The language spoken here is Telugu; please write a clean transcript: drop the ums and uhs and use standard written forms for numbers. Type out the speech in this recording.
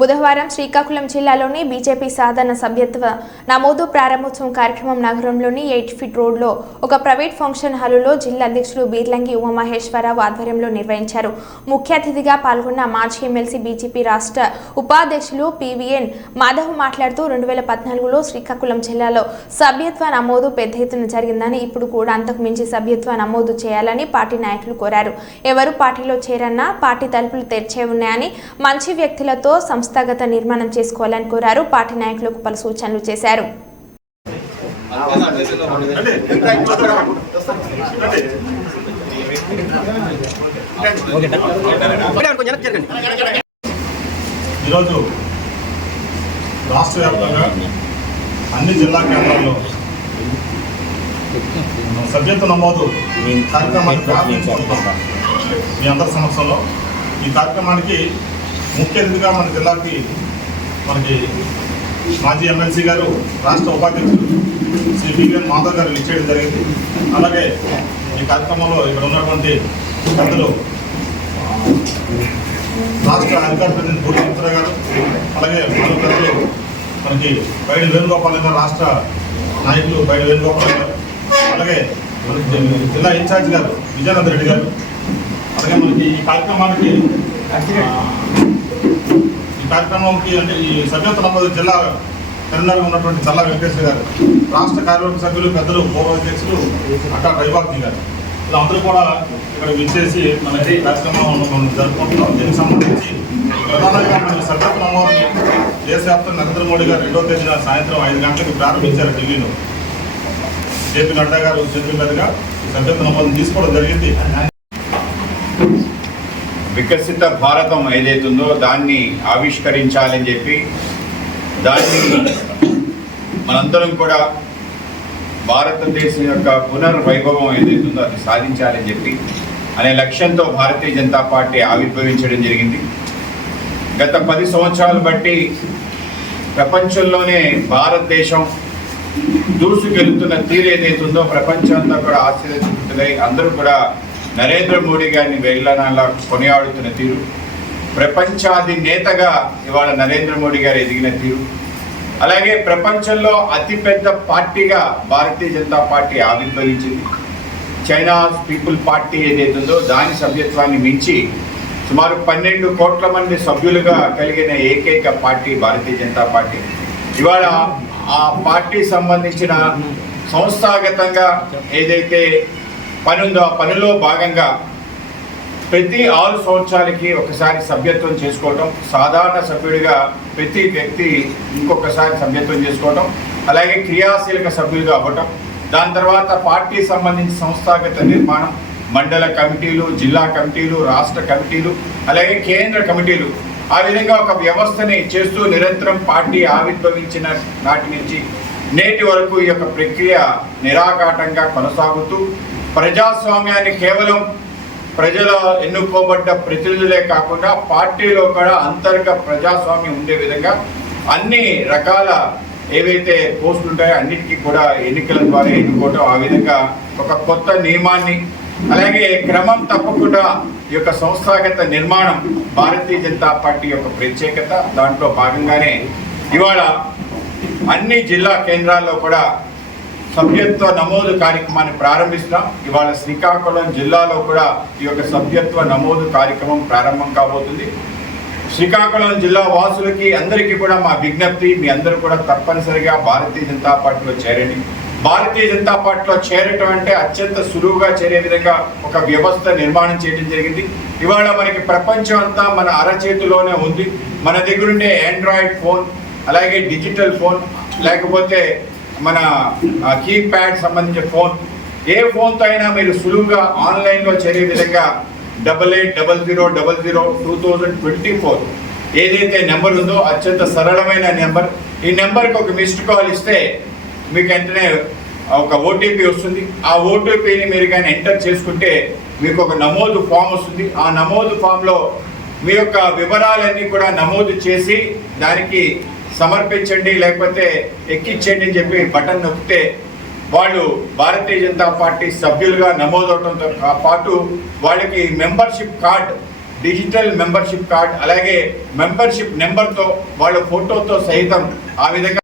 బుధవారం శ్రీకాకుళం జిల్లాలోని బీజేపీ సాధారణ సభ్యత్వ నమోదు ప్రారంభోత్సవం కార్యక్రమం నగరంలోని 8 ఫీట్ రోడ్లో ఒక ప్రైవేట్ ఫంక్షన్ హాలులో జిల్లా అధ్యక్షులు బీర్లంగి ఉమామహేశ్వరరావు ఆధ్వర్యంలో నిర్వహించారు. ముఖ్య అతిథిగా పాల్గొన్న మాజీ ఎమ్మెల్సీ బీజేపీ రాష్ట్ర ఉపాధ్యక్షులు పీవీఎన్ మాధవ్ మాట్లాడుతూ 2014లో శ్రీకాకుళం జిల్లాలో సభ్యత్వ నమోదు పెద్ద ఎత్తున జరిగిందని, ఇప్పుడు కూడా అంతకు మించి సభ్యత్వ నమోదు చేయాలని పార్టీ నాయకులు కోరారు. ఎవరు పార్టీలో చేరన్నా పార్టీ తలుపులు తెరిచే ఉన్నాయని, మంచి వ్యక్తులతో సంస్థాగత నిర్మాణం చేసుకోవాలని కోరారు. పార్టీ నాయకులకు పలు సూచనలు చేశారు. ఈరోజు రాష్ట్ర వ్యాప్తంగా అన్ని జిల్లా కేంద్రాల్లో సభ్యత్వ నమోదు కార్యక్రమానికి మీ అందరి సమక్షంలో ఈ కార్యక్రమానికి ముఖ్య అతిథిగా మన జిల్లాకి మనకి మాజీ ఎమ్మెల్సీ గారు, రాష్ట్ర ఉపాధ్యక్షులు శ్రీ పీవీఎన్ మాధవ్ గారు ఇచ్చేయడం జరిగింది. అలాగే ఈ కార్యక్రమంలో ఇక్కడ ఉన్నటువంటి పెద్దలు రాష్ట్ర అధికార ప్రతినిధి పూర్తిమిత్ర గారు, అలాగే మరో పెద్దలు మనకి బైడి వేణుగోపాల్ గారు, రాష్ట్ర నాయకులు బైడి వేణుగోపాల్ గారు, అలాగే మనకి జిల్లా ఇన్ఛార్జ్ గారు విజయానంద రెడ్డి గారు, అలాగే మనకి ఈ కార్యక్రమానికి అంటే ఈ సభ్యత్వ నమోదు జిల్లా కన్వీనర్గా ఉన్నటువంటి చల్లా వెంకటేశ్వర గారు, రాష్ట్ర కార్యవర్గ సభ్యులు పెద్దలు పూర్వ అధ్యక్షులు అక్కా వైభాగ్ని గారు, ఇలా అందరూ కూడా ఇక్కడ విచ్చేసి మనకి కార్యక్రమం జరుపుకుంటున్నాం. దీనికి సంబంధించి ప్రధానంగా మన సభ్యత్వ నమోదుని దేశవ్యాప్తంగా నరేంద్ర మోడీ గారు 2వ తేదీన సాయంత్రం 5 గంటలకు ప్రారంభించారు. ఢిల్లీలో జేపీ నడ్డా గారు చేతుల మీదుగా సభ్యత్వ నమోదుని తీసుకోవడం జరిగింది. వికసిత భారతం ఏదైతుందో దాన్ని ఆవిష్కరించాలని చెప్పి, దాన్ని మనందరం కూడా భారతదేశం యొక్క పునర్వైభవం ఏదైతుందో అది సాధించాలని చెప్పి అనే లక్ష్యంతో భారతీయ జనతా పార్టీ ఆవిర్భవించడం జరిగింది. గత 10 సంవత్సరాలు బట్టి ప్రపంచంలోనే భారతదేశం దూసుకెళ్తున్న తీరు ఏదైతుందో ప్రపంచం అంతా కూడా ఆశ్చర్యచకితులై అందరూ కూడా నరేంద్ర మోడీ గారిని వెళ్ళనలా కొనియాడుతున్న తీరు, ప్రపంచాధినేతగా ఇవాళ నరేంద్ర మోడీ గారు ఎదిగిన తీరు, అలాగే ప్రపంచంలో అతిపెద్ద పార్టీగా భారతీయ జనతా పార్టీ ఆవిర్భవించింది. చైనా పీపుల్ పార్టీ ఏదైతుందో దాని సభ్యత్వాన్ని మించి సుమారు 12 కోట్ల మంది సభ్యులుగా కలిగిన ఏకైక పార్టీ భారతీయ జనతా పార్టీ. ఇవాళ ఆ పార్టీ సంబంధించిన సంస్థాగతంగా ఏదైతే పని ఉందో ఆ పనిలో భాగంగా ప్రతి 6 సంవత్సరాలకి ఒకసారి సభ్యత్వం చేసుకోవటం, సాధారణ సభ్యుడిగా ప్రతి వ్యక్తి ఇంకొకసారి సభ్యత్వం చేసుకోవటం, అలాగే క్రియాశీలక సభ్యులుగా అవ్వటం, దాని తర్వాత పార్టీ సంబంధించి సంస్థాగత నిర్మాణం, మండల కమిటీలు, జిల్లా కమిటీలు, రాష్ట్ర కమిటీలు, అలాగే కేంద్ర కమిటీలు, ఆ విధంగా ఒక వ్యవస్థని చేస్తూ నిరంతరం పార్టీ ఆవిర్భవించిన నాటి నుంచి నేటి వరకు ఈ యొక్క ప్రక్రియ నిరాఘాటంగా కొనసాగుతూ ప్రజాస్వామ్యాన్ని కేవలం ప్రజల ఎన్నుకోబడ్డ ప్రతినిధులే కాకుండా పార్టీలో కూడా అంతర్గత ప్రజాస్వామ్యం ఉండే విధంగా అన్ని రకాల ఏవైతే పోస్టులు ఉంటాయో అన్నిటికీ కూడా ఎన్నికల ద్వారా ఎన్నుకోవడం, ఆ విధంగా ఒక కొత్త నియమాన్ని, అలాగే క్రమం తప్పకుండా ఈ యొక్క సంస్థాగత నిర్మాణం భారతీయ జనతా పార్టీ యొక్క ప్రత్యేకత. దాంట్లో భాగంగానే ఇవాళ అన్ని జిల్లా కేంద్రాల్లో కూడా సభ్యత్వ నమోదు కార్యక్రమాన్ని ప్రారంభిస్తున్నాం. ఇవాళ శ్రీకాకుళం జిల్లాలో కూడా ఈ యొక్క సభ్యత్వ నమోదు కార్యక్రమం ప్రారంభం కాబోతుంది. శ్రీకాకుళం జిల్లా వాసులకి అందరికీ కూడా మా విజ్ఞప్తి, మీ అందరూ కూడా తప్పనిసరిగా భారతీయ జనతా పార్టీలో చేరండి. భారతీయ జనతా పార్టీలో చేరటం అంటే అత్యంత సులువుగా చేరే విధంగా ఒక వ్యవస్థ నిర్మాణం చేయడం జరిగింది. ఇవాళ మనకి ప్రపంచం అంతా మన అరచేతిలోనే ఉంది. మన దగ్గరుండే ఆండ్రాయిడ్ ఫోన్, అలాగే డిజిటల్ ఫోన్, లేకపోతే మన కీప్యాడ్ సంబంధించిన ఫోన్, ఏ ఫోన్తో అయినా మీరు సులువుగా ఆన్లైన్లో చేరే విధంగా 8800002024 ఏదైతే నెంబర్ ఉందో అత్యంత సరళమైన నెంబర్. ఈ నెంబర్కి ఒక మిస్డ్ కాల్ ఇస్తే మీకు వెంటనే ఒక ఓటీపీ వస్తుంది. ఆ ఓటీపీని మీరు కానీ ఎంటర్ చేసుకుంటే మీకు ఒక నమోదు ఫామ్ వస్తుంది. ఆ నమోదు ఫామ్లో మీ యొక్క వివరాలన్నీ కూడా నమోదు చేసి దానికి సమర్పించండి, లేకపోతే ఎక్కించండి అని చెప్పి బటన్ నొక్కితే వాళ్ళు భారతీయ జనతా పార్టీ సభ్యులుగా నమోదవడంతో పాటు వాళ్ళకి membership card digital membership card అలాగే మెంబర్షిప్ నెంబర్తో వాళ్ళ ఫోటోతో సహితం ఆ విధంగా